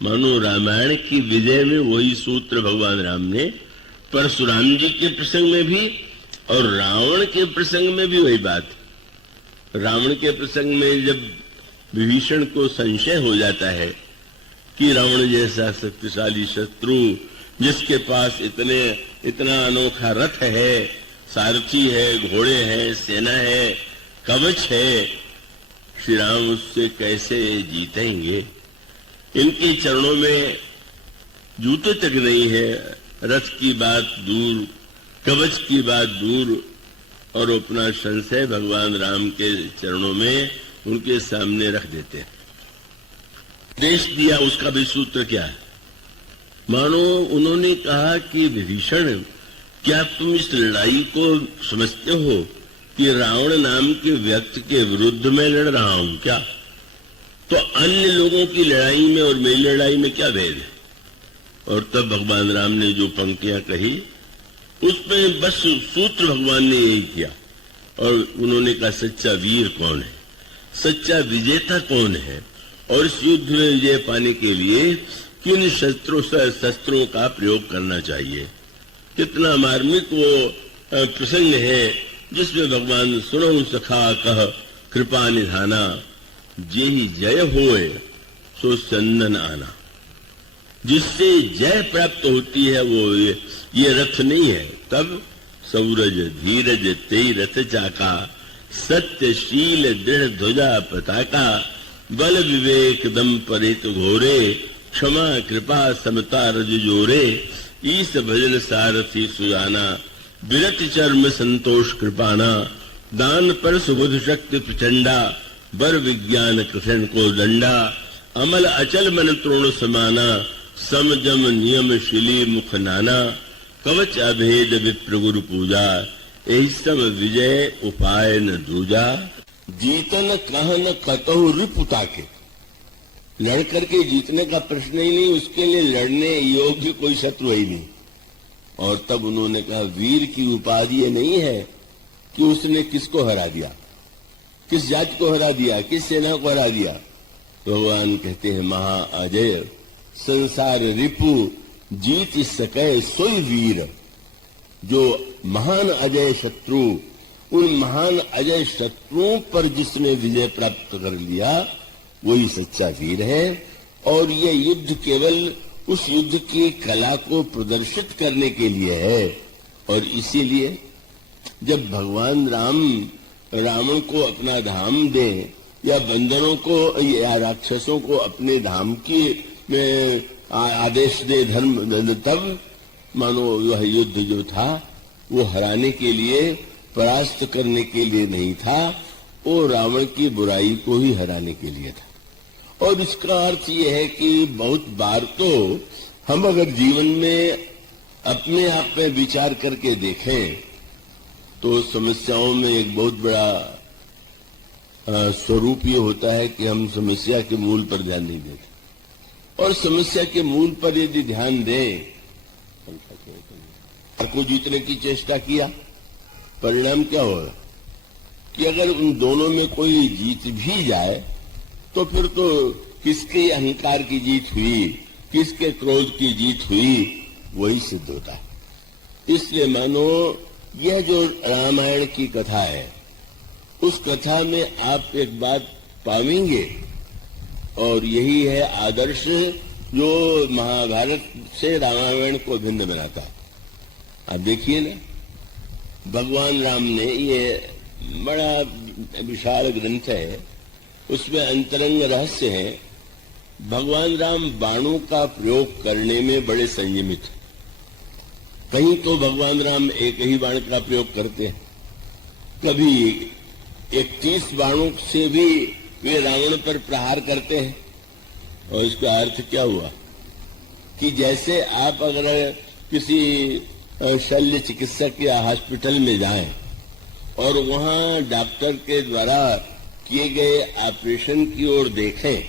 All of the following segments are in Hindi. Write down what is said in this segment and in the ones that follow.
मानो रामायण की विजय में वही सूत्र भगवान राम ने परशुराम जी के प्रसंग में भी और रावण के प्रसंग में भी वही बात। रावण के प्रसंग में जब विभीषण को संशय हो जाता है कि रावण जैसा शक्तिशाली शत्रु जिसके पास इतना अनोखा रथ है, सारथी है, घोड़े हैं, सेना है, कवच है, श्री राम उससे कैसे जीतेंगे? इनके चरणों में जूते तक नहीं है, रथ की बात दूर, कवच की बात दूर, और अपना संशय भगवान राम के चरणों में उनके सामने रख देते हैं। देश दिया उसका भी सूत्र क्या है? मानो उन्होंने कहा कि विभीषण, क्या तुम इस लड़ाई को समझते हो कि रावण नाम के व्यक्ति के विरुद्ध में लड़ रहा हूं क्या? तो अन्य लोगों की लड़ाई में और मेरी लड़ाई में क्या भेद है? और तब भगवान राम ने जो पंक्तियां कही उसमें बस सूत्र भगवान ने यही किया। और उन्होंने कहा सच्चा वीर कौन है, सच्चा विजेता कौन है, और इस युद्ध में विजय पाने के लिए किन शस्त्रों का प्रयोग करना चाहिए। कितना मार्मिक वो प्रसंग है जिसमें भगवान सुनो सखा कह कृपा निधाना, जेहि जय होए सो चंदन आना। जिससे जय प्राप्त होती है वो ये रथ नहीं है। तब सौरज धीरज तेई रथ चाका, सत्यशील दृढ़ ध्वजा पताका, बल विवेक दम परित घोरे, क्षमा कृपा समता रज जोरे, ईस भजन सारथी सुजाना, विरत चर्म संतोष कृपाना, दान पर सुबुध शक्ति प्रचंडा, बर विज्ञान कृष्ण को दंडा, अमल अचल मन त्रोण समाना, समजम नियम शिली मुख नाना, कवच अभेद विप्र गुरु पूजा, यही सब विजय उपाय न दूजा। जीतन कहन कतहु रिपुता के, लड़ करके जीतने का प्रश्न ही नहीं, उसके लिए लड़ने योग्य कोई शत्रु ही नहीं। और तब उन्होंने कहा वीर की उपाधि ये नहीं है कि उसने किसको हरा दिया, किस जाति को हरा दिया, किस सेना को हरा दिया। भगवान कहते हैं महा अजय संसार रिपु जीत सके सोई वीर। जो महान अजय शत्रु, उन महान अजय शत्रुओं पर जिसने विजय प्राप्त कर लिया वही सच्चा वीर है। और ये युद्ध केवल उस युद्ध की कला को प्रदर्शित करने के लिए है। और इसीलिए जब भगवान राम रावण को अपना धाम दे या बंदरों को या राक्षसों को अपने धाम की में आदेश दे धर्म, तब मानो वह युद्ध जो था वो हराने के लिए, परास्त करने के लिए नहीं था, वो रावण की बुराई को ही हराने के लिए था। और इसका अर्थ ये है कि बहुत बार तो हम अगर जीवन में अपने आप में विचार करके देखें तो समस्याओं में एक बहुत बड़ा स्वरूप ये होता है कि हम समस्या के मूल पर ध्यान नहीं देते। और समस्या के मूल पर यदि ध्यान दें को जीतने की चेष्टा किया, परिणाम क्या होगा कि अगर उन दोनों में कोई जीत भी जाए तो फिर तो किसके अहंकार की जीत हुई, किसके क्रोध की जीत हुई, वही सिद्ध होता है। इसलिए मानो यह जो रामायण की कथा है उस कथा में आप एक बात पाएंगे और यही है आदर्श जो महाभारत से रामायण को भिन्न बनाता है। आप देखिए ना, भगवान राम ने ये बड़ा विशाल ग्रंथ है, उसमें अंतरंग रहस्य है। भगवान राम बाणों का प्रयोग करने में बड़े संयमित हैं। कहीं तो भगवान राम एक ही बाण का प्रयोग करते हैं, कभी 31 बाणों से भी वे रावण पर प्रहार करते हैं। और इसका अर्थ क्या हुआ कि जैसे आप अगर किसी शल्य चिकित्सक या हॉस्पिटल में जाएं और वहां डॉक्टर के द्वारा किए गए ऑपरेशन की ओर देखें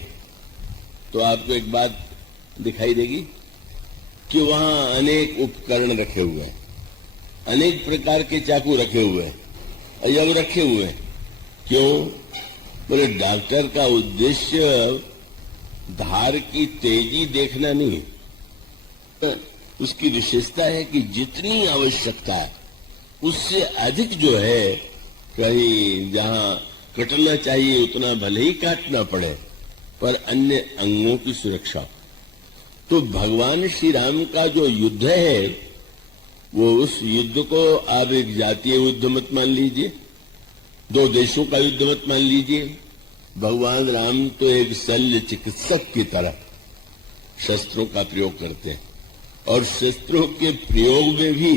तो आपको एक बात दिखाई देगी कि वहां अनेक उपकरण रखे हुए हैं, अनेक प्रकार के चाकू रखे हुए हैं, अयव रखे हुए हैं। क्यों? बोले डॉक्टर का उद्देश्य धार की तेजी देखना नहीं, पर उसकी विशेषता है कि जितनी आवश्यकता है उससे अधिक जो है, कहीं जहां कटना चाहिए उतना भले ही काटना पड़े, पर अन्य अंगों की सुरक्षा। तो भगवान श्री राम का जो युद्ध है, वो उस युद्ध को आप एक जातीय युद्ध मत मान लीजिए, दो देशों का युद्ध मत मान लीजिए। भगवान राम तो एक शल्य चिकित्सक की तरह शस्त्रों का प्रयोग करते हैं, और शस्त्रों के प्रयोग में भी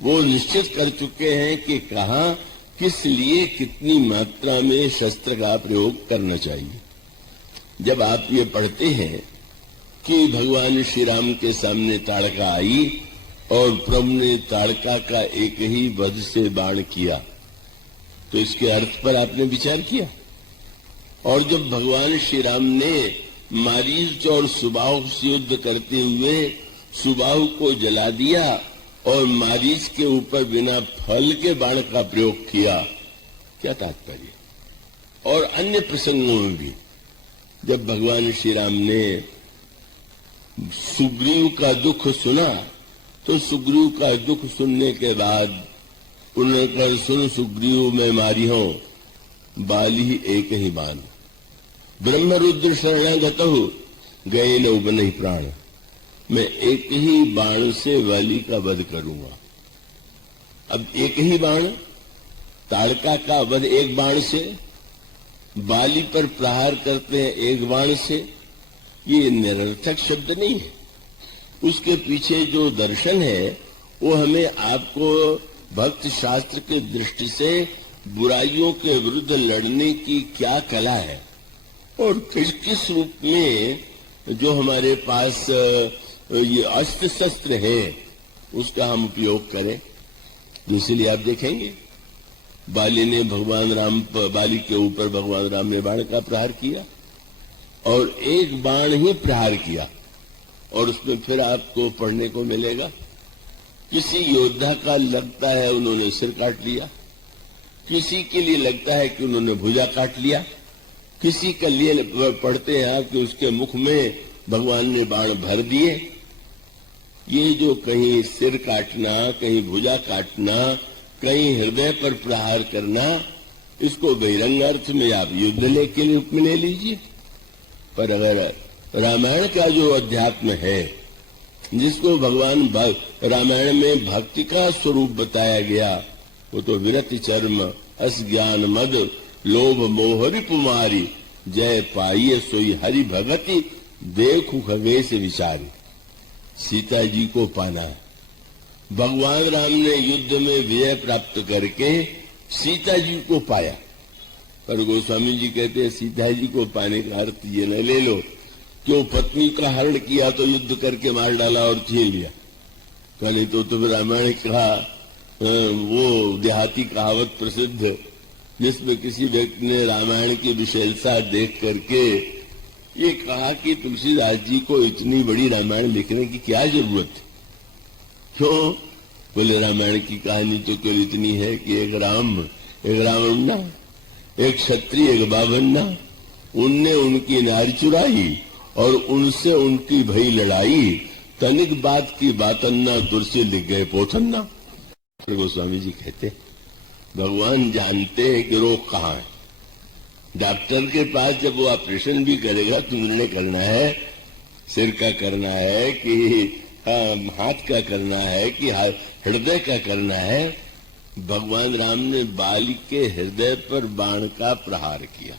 वो निश्चित कर चुके हैं कि कहां किस लिए कितनी मात्रा में शस्त्र का प्रयोग करना चाहिए। जब आप ये पढ़ते हैं कि भगवान श्री राम के सामने ताड़का आई और प्रभु ने ताड़का का एक ही वध से बाण किया, तो इसके अर्थ पर आपने विचार किया। और जब भगवान श्री राम ने मारीच और सुबाहु से युद्ध करते हुए सुबाहु को जला दिया और मारीच के ऊपर बिना फल के बाण का प्रयोग किया, क्या तात्पर्य। और अन्य प्रसंगों में भी जब भगवान श्री राम ने सुग्रीव का दुख सुना, तो सुग्रीव का दुख सुनने के बाद उन्होंने कहा, सुन सुग्रीव मैं मारी हूं बाली एक ही बाण, ब्रह्म रुद्र शरणागतहु गए न उबन प्राण, मैं एक ही बाण से वाली का वध करूंगा। अब एक ही बाण, ताड़का का वध एक बाण से, बाली पर प्रहार करते हैं एक बाण से, ये निरर्थक शब्द नहीं है। उसके पीछे जो दर्शन है वो हमें आपको भक्त शास्त्र की दृष्टि से बुराइयों के विरुद्ध लड़ने की क्या कला है और किस किस रूप में जो हमारे पास ये अस्त्र शस्त्र है उसका हम उपयोग करें। इसलिए आप देखेंगे बाली ने बाली के ऊपर भगवान राम ने बाण का प्रहार किया और एक बाण ही प्रहार किया, और उसमें फिर आपको पढ़ने को मिलेगा किसी योद्धा का लगता है उन्होंने सिर काट लिया, किसी के लिए लगता है कि उन्होंने भुजा काट लिया, किसी के लिए पढ़ते हैं कि उसके मुख में भगवान ने बाण भर दिए। ये जो कहीं सिर काटना, कहीं भुजा काटना, कहीं हृदय पर प्रहार करना, इसको बहिरंग अर्थ में आप युद्ध के रूप में ले लीजिए। पर अगर रामायण का जो अध्यात्म है, जिसको भगवान रामायण में भक्ति का स्वरूप बताया गया, वो तो विरति चर्म अस ज्ञान मद लोभ मोह रिपुमारी, जय पाइये सोई हरि भगति देखु खगेश विचारी। सीता जी को पाना, भगवान राम ने युद्ध में विजय प्राप्त करके सीता जी को पाया। पर गोस्वामी जी कहते हैं सीता जी को पाने का अर्थ ये न ले लो क्यों पत्नी का हरण किया तो युद्ध करके मार डाला और छीन लिया। कहले तो रामायण का वो देहाती कहावत प्रसिद्ध, जिसमें किसी व्यक्ति ने रामायण की विशेषता देख करके ये कहा कि तुलसीदास जी को इतनी बड़ी रामायण लिखने की क्या जरूरत थी। क्यों? बोले रामायण की कहानी तो केवल इतनी है कि एक राम, एक रावणना, एक क्षत्रिय, एक बावन्ना, उनने उनकी नारी चुराई और उनसे उनकी भई लड़ाई, तनिक बात की बातन्ना तुलसी लिख गए पोथन्ना। गोस्वामी जी कहते भगवान जानते हैं कि रोग कहाँ है। डॉक्टर के पास जब वो ऑपरेशन भी करेगा तो निर्णय करना है सिर का करना है कि हाथ का करना है कि हृदय का करना है। भगवान राम ने बाली के हृदय पर बाण का प्रहार किया।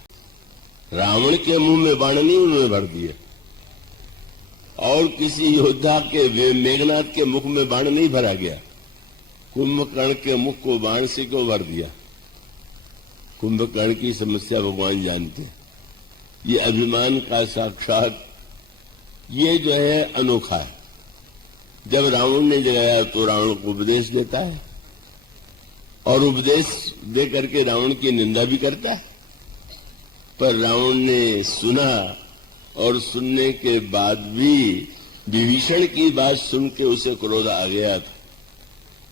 रावण के मुंह में बाण नहीं उन्होंने भर दिए, और किसी योद्धा के मेघनाथ के मुख में बाण नहीं भरा गया। कुंभकर्ण के मुख को बाण से क्यों भर दिया? कुंभकर्ण की समस्या भगवान जानते हैं। ये अभिमान का साक्षात ये जो है अनोखा है। जब रावण ने जगाया तो रावण को उपदेश देता है और उपदेश दे करके रावण की निंदा भी करता है। पर रावण ने सुना और सुनने के बाद भी विभीषण की बात सुन के उसे क्रोध आ गया था,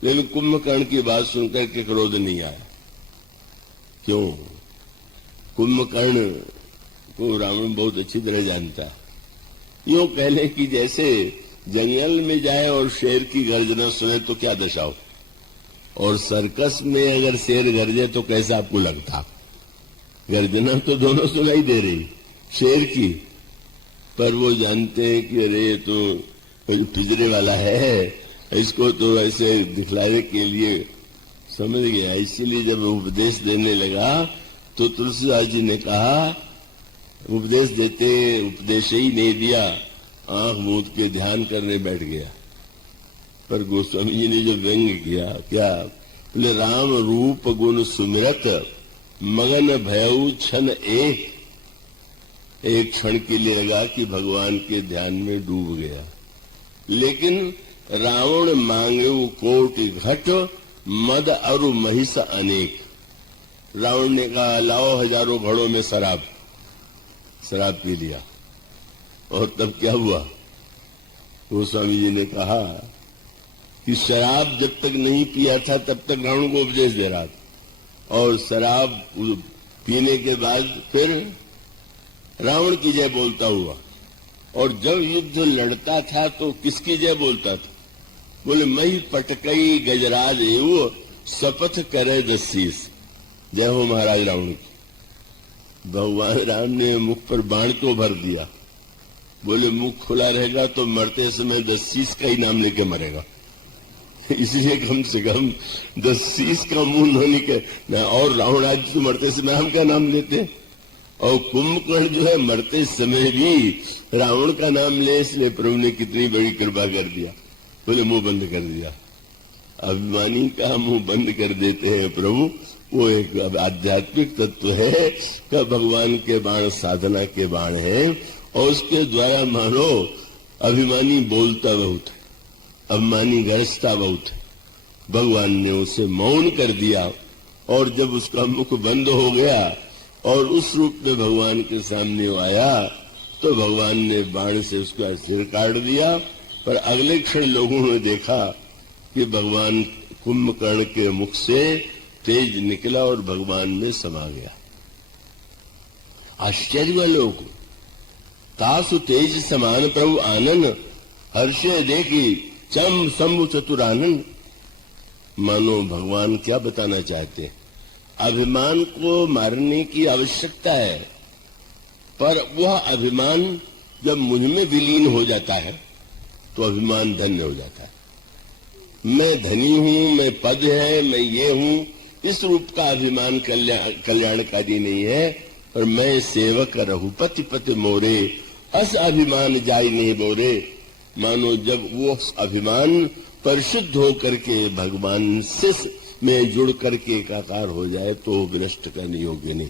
लेकिन कुंभकर्ण की बात सुनकर के क्रोध नहीं आया। क्यों? कुंभकर्ण को रावण बहुत अच्छी तरह जानता। यूं कह लें कि जैसे जंगल में जाए और शेर की गर्जना सुने तो क्या दशा हो, और सर्कस में अगर शेर गर्जे तो कैसा आपको लगता? गर्जना तो दोनों सुनाई दे रही, शेर की, पर वो जानते हैं कि अरे ये तो पिंजरे वाला है, इसको तो ऐसे दिखलाने के लिए समझ गया। इसीलिए जब उपदेश देने लगा तो तुलसीदास जी ने कहा, उपदेश देते उपदेश ही नहीं दिया, आंख मूंद के ध्यान करने बैठ गया। पर गोस्वामी जी ने जो व्यंग किया, क्या बोले, राम रूप गुण सुमिरत मगन भयउ क्षण एक क्षण के लिए लगा कि भगवान के ध्यान में डूब गया। लेकिन रावण मांगे कोटि घट मद अरु महिष अनेक। रावण ने कहा लाओ हजारों घड़ों में शराब पी लिया। और तब क्या हुआ? गोस्वामी जी ने कहा कि शराब जब तक नहीं पिया था तब तक रावण को उपदेश दे रहा था, और शराब पीने के बाद फिर रावण की जय बोलता हुआ। और जब युद्ध लड़ता था तो किसकी जय बोलता था? बोले मही पटकई गजराज एवं शपथ करे दसीस। जय हो महाराज रावण की। भगवान राम ने मुख पर बाण तो भर दिया, बोले मुख खुला रहेगा तो मरते समय 10 शीश का ही नाम लेके मरेगा, इसलिए कम से कम 10 शीश का मुंह न निकले। और रावण आज तो मरते समय हम क्या नाम लेते, और कुंभकर्ण जो है मरते समय भी रावण का नाम ले, इसलिए प्रभु ने कितनी बड़ी कृपा कर दिया, बोले मुंह बंद कर दिया। अभिमानी का मुंह बंद कर देते हैं प्रभु, वो एक आध्यात्मिक तत्व है का भगवान के बाण साधना के बाण है, और उसके द्वारा मानो अभिमानी बोलता बहुत है, अभिमानी गरजता बहुत है। भगवान ने उसे मौन कर दिया, और जब उसका मुख बंद हो गया और उस रूप में भगवान के सामने आया तो भगवान ने बाण से उसका सिर काट दिया। पर अगले क्षण लोगों ने देखा कि भगवान कुंभकर्ण के मुख से तेज निकला और भगवान में समा गया। आश्चर्य हुआ लोगों को। तासु तेज समान प्रभु आनंद हर्षे देखी चम शंभु चतुरानंद। मानो भगवान क्या बताना चाहते हैं, अभिमान को मारने की आवश्यकता है, पर वह अभिमान जब मुझ में विलीन हो जाता है तो अभिमान धन्य हो जाता है। मैं धनी हूं, मैं पद है, मैं ये हूं, इस रूप का अभिमान कल्याणकारी नहीं है। और मैं सेवक रघुपति पति मोरे अस अभिमान जाय नहीं बोरे। मानो जब वो अभिमान परिशुद्ध होकर के भगवान से में जुड़ करके एकाकार हो जाए तो विनष्ट करने योग्य नहीं।